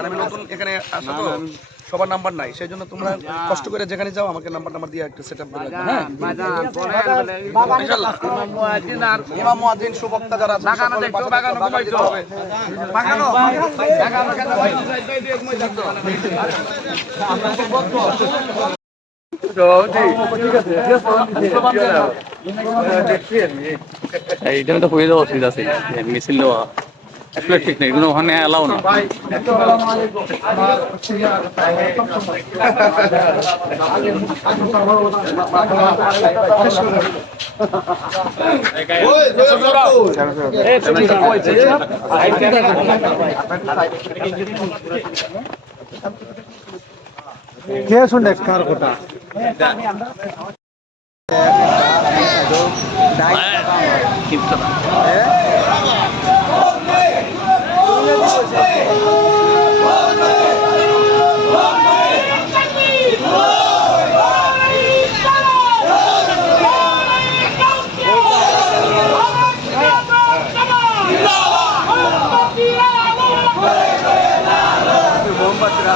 কারণ আমি নতুন এখানে আসা তো সবার নাম্বার নাই। সেই জন্য তোমরা কষ্ট করে যেখানে যাও আমাকে নাম্বার নাম্বার দিয়ে একটু সেট আপ করে হ্যাঁ? ইমাম মুয়াজ্জিন সুবক্তা যারা আছেন সকলে বাগানে দিতে হবে বাগানো এইটা তো হয়ে যাওয়া অসুবিধা আছে মিছিল দেওয়া আসলে ঠিক নেই এগুলো ওখানে এলাও না। কে батрак.